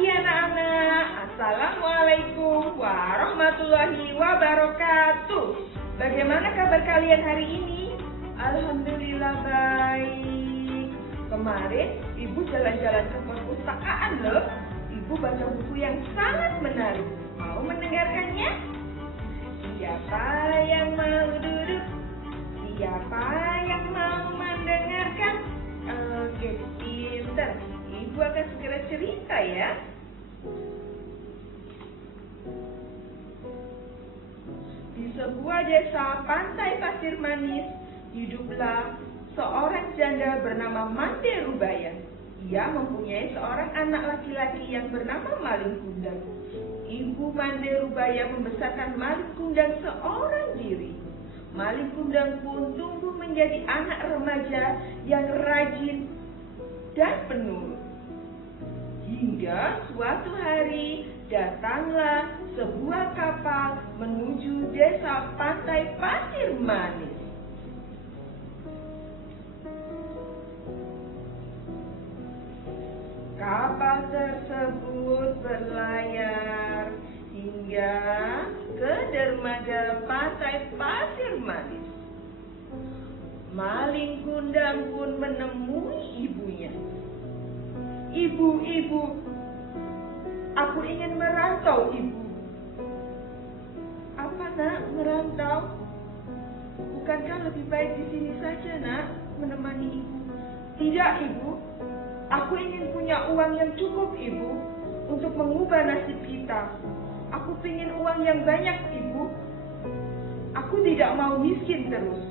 pagi anak-anak. Assalamualaikum warahmatullahi wabarakatuh. Bagaimana kabar kalian hari ini? Alhamdulillah baik. Kemarin Ibu jalan-jalan ke perpustakaan loh. Ibu baca buku yang sangat menarik. Mau mendengarkannya? Siapa yang mau duduk? Siapa yang mau mendengarkan? Oke, pinter. Ibu akan segera cerita ya. Di sebuah desa pantai pasir manis, hiduplah seorang janda bernama Mande Rubaya. Ia mempunyai seorang anak laki-laki yang bernama Malin Kundang. Ibu Mande Rubaya membesarkan Malin Kundang seorang diri. Malin Kundang pun tumbuh menjadi anak remaja yang rajin dan penurut. Hingga suatu hari datanglah sebuah kapal menuju desa pantai pasir manis. Kapal tersebut berlayar hingga ke dermaga pantai pasir manis. Malin Kundang pun menemui ibunya. Ibu, aku ingin merantau, Ibu. Apa nak, merantau? Bukankah lebih baik di sini saja nak, menemani Ibu? Tidak, Ibu. Aku ingin punya uang yang cukup, Ibu, untuk mengubah nasib kita. Aku ingin uang yang banyak, Ibu. Aku tidak mau miskin terus.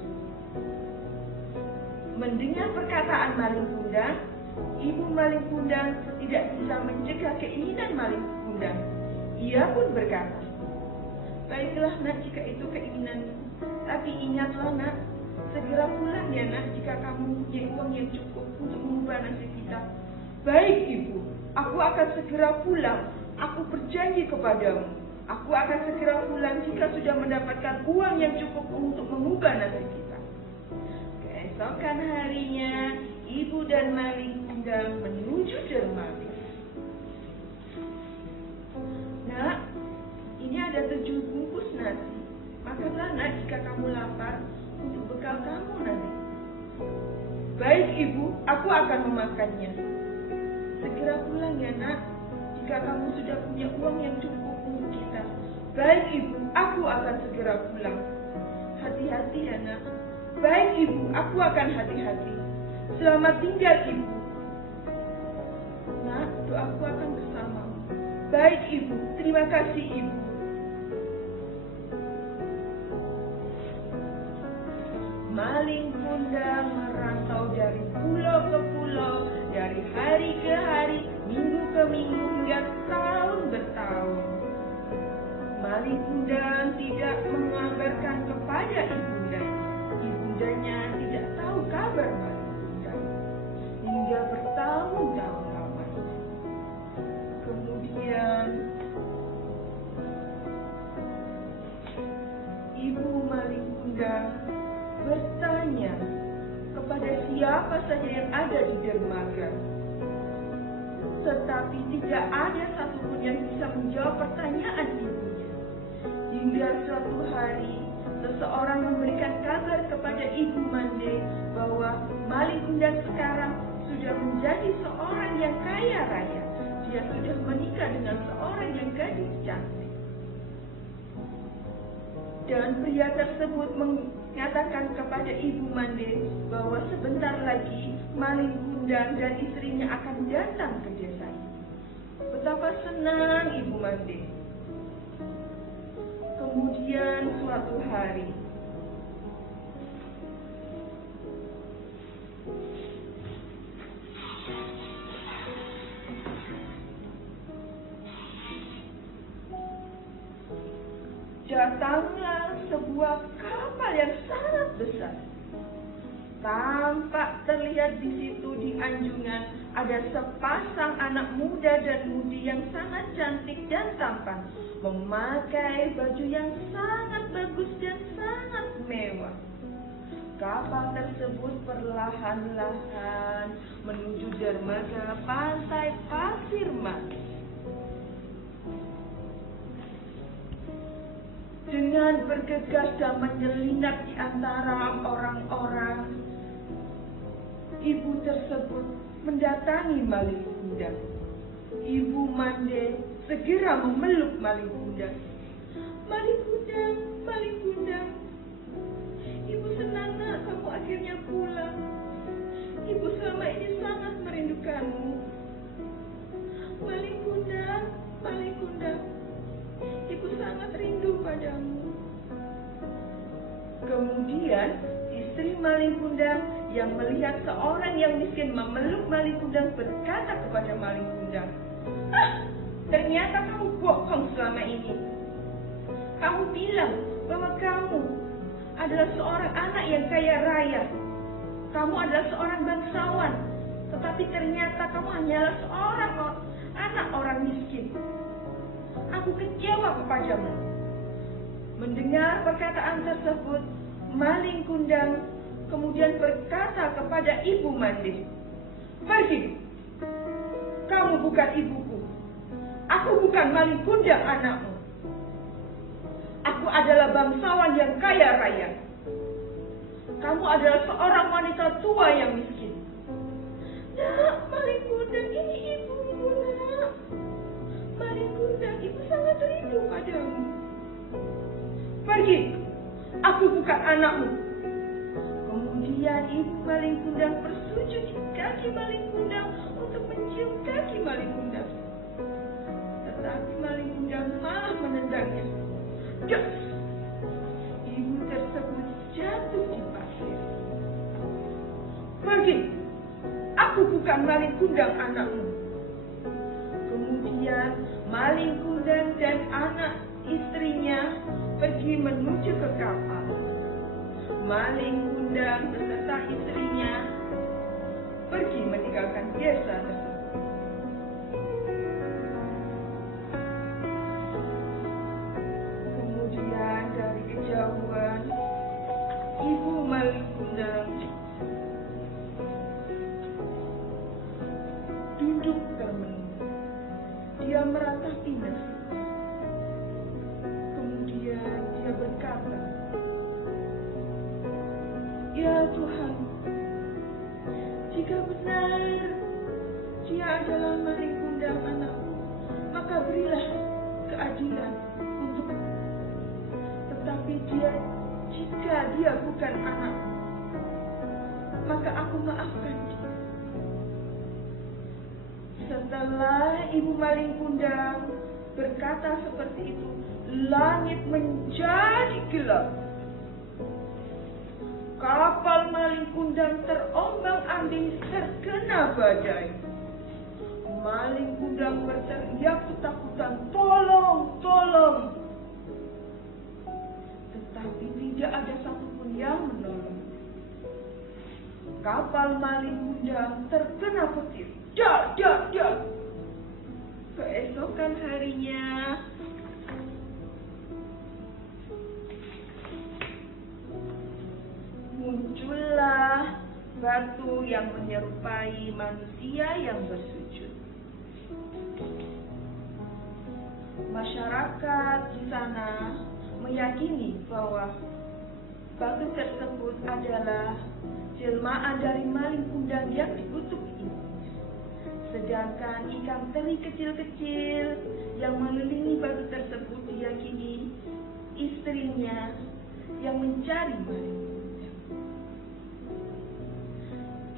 Mendengar perkataan Malin Kundang, Ibu Malin Kundang tidak bisa mencegah keinginan Malin Kundang. Ia pun berkata, baiklah nak jika itu keinginanmu. Tapi ingatlah nak, segera pulang ya nak jika kamu punya uang yang cukup untuk mengubah nasib kita. Baik Ibu, aku akan segera pulang. Aku berjanji kepadamu. Aku akan segera pulang jika sudah mendapatkan uang yang cukup untuk mengubah nasib kita. Keesokan harinya, Ibu dan Malin Kundang menuju dermaga. Nak, ini ada 7 bungkus nasi. Makanlah nak jika kamu lapar untuk bekal kamu nanti. Baik Ibu, aku akan memakannya. Segera pulang ya nak, jika kamu sudah punya uang yang cukup untuk kita. Baik Ibu, aku akan segera pulang. Hati-hati ya nak. Baik Ibu, aku akan hati-hati. Selamat tinggal Ibu. Nak, doaku akan bersamamu. Baik Ibu, terima kasih Ibu. Malin Kundang merantau dari pulau ke pulau, dari hari ke hari, minggu ke minggu, hingga tahun bertahun. Malin Kundang tidak mengabarkan kepada ibundanya. Ibundanya tidak tahu kabar Malin Kundang hingga bertahun-tahun lamanya. Kemudian Ibu Malin Kundang bertanya kepada siapa saja yang ada di dermaga. Tetapi tidak ada satupun yang bisa menjawab pertanyaan ibunya. Hingga suatu hari, seseorang memberikan kabar kepada Ibu Mande bahwa Malin Kundang sekarang sudah menjadi seorang yang kaya raya. Dia sudah menikah dengan seorang yang gadis cantik. Dan pria tersebut mengatakan kepada Ibu Mande bahwa sebentar lagi Malin Kundang dan istrinya akan datang ke desa ini. Betapa senang Ibu Mande. Kemudian suatu hari, datanglah sebuah kapal yang sangat besar. Tampak terlihat di situ di anjungan ada sepasang anak muda dan mudi yang sangat cantik dan tampan, memakai baju yang sangat bagus dan sangat mewah. Kapal tersebut perlahan-lahan menuju dermaga pantai pasir manis. kemudian bergegas dan menyelinap di antara orang-orang. Ibu tersebut mendatangi maling kundang. Ibu Mande segera memeluk maling kundang. Maling kundang, maling kundang. Ibu senang nak kamu akhirnya pulang. Ibu selama ini sangat merindukanmu. Maling kundang, maling kundang. Ibu sangat rindu padamu. Kemudian istri maling kundang yang melihat seorang yang miskin memeluk maling kundang berkata kepada maling kundang, ternyata kamu bohong selama ini. Kamu bilang bahwa kamu adalah seorang anak yang kaya raya. Kamu adalah seorang bangsawan, tetapi ternyata kamu hanyalah seorang anak orang miskin. Aku kecewa kepadamu. Mendengar perkataan tersebut, maling kundang kemudian berkata kepada Ibu Mande, pergi, kamu bukan ibuku. Aku bukan maling kundang anakmu. Aku adalah bangsawan yang kaya raya. Kamu adalah seorang wanita tua yang miskin. Nak, maling kundang, ini ibumu, nak. Maling kundang, ibu sangat rindu padamu. Pergi, aku bukan anakmu. Kemudian ibu maling kundang bersujud di kaki maling kundang untuk mencium kaki maling kundang. Tetapi maling kundang malah menendangnya. Das! Ibu tersebut jatuh di pasir. Pergi, aku bukan maling kundang anakmu. Kemudian maling kundang dan anak istrinya pergi menuju ke kapal. Maling kundang beserta istrinya pergi meninggalkan desa tersebut. Kemudian dari kejauhan, ibu maling kundang duduk termenung. Dia meratapi nasib. Kemudian dia berkata, ya Tuhan, jika benar dia adalah maling kundang anakku, maka berilah keadilan untukku. Tetapi jika dia bukan anakku, maka aku maafkan dia. Setelah ibu maling kundang berkata seperti itu, langit menjadi gelap. Kapal maling kundang terombang-ambing terkena badai. Maling kundang berteriak ketakutan, tolong, tolong. Tetapi tidak ada satupun yang menolong. Kapal maling kundang terkena petir. Dar, dar, dar. Keesokan harinya, muncullah batu yang menyerupai manusia yang bersujud. Masyarakat di sana meyakini bahwa batu tersebut adalah jelmaan dari maling kundang yang dikutuk ini. Sedangkan ikan teri kecil-kecil yang mengelilingi batu tersebut diyakini istrinya yang mencari maling kundang.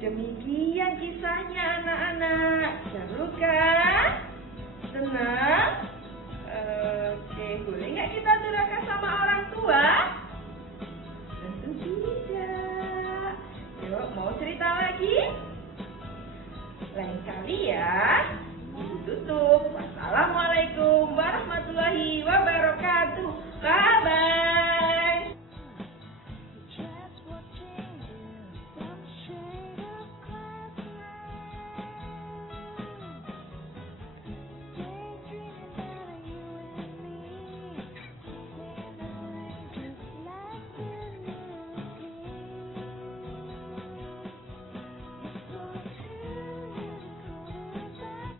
Demikian kisahnya anak-anak.